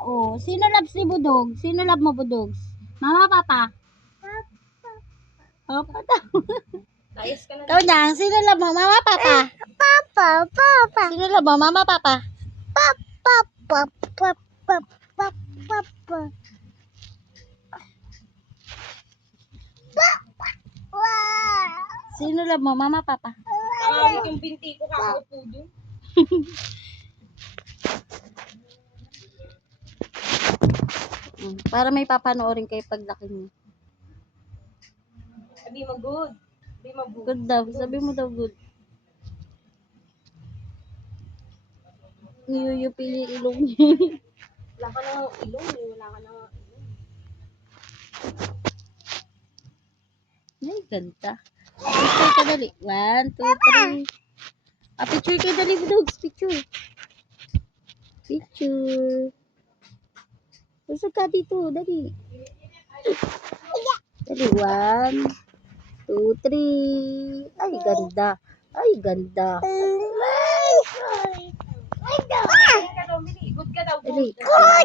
Oh, sino loves ni Budog? Sino love mo, Budogs? Mama, Papa? Papa daw. Ayos ka na. Ikaw na, sino love mo? Mama, Papa? Papa. Sino love mo? Mama, Papa? Papa. Sino love mo? Mama, Papa? Nakawit yung binti ko kakaupo dun. Para may papanoorin kayo paglaki niyo. Sabi mo good. Sabi mo good. Good daw. Sabi mo daw good. Niyuyupi yung ilong niya. Wala ka nang ilong eh. Wala ka nang ilong. Ay, ganda. Picture ka dali. 1, 2, 3. Picture ka dali, Budogs. Picture. Picture. Usog ka dito. Dali. Dali. 1, 2, 3. Ay, ganda. Ay, ganda. Good ka daw. Dali. Okay.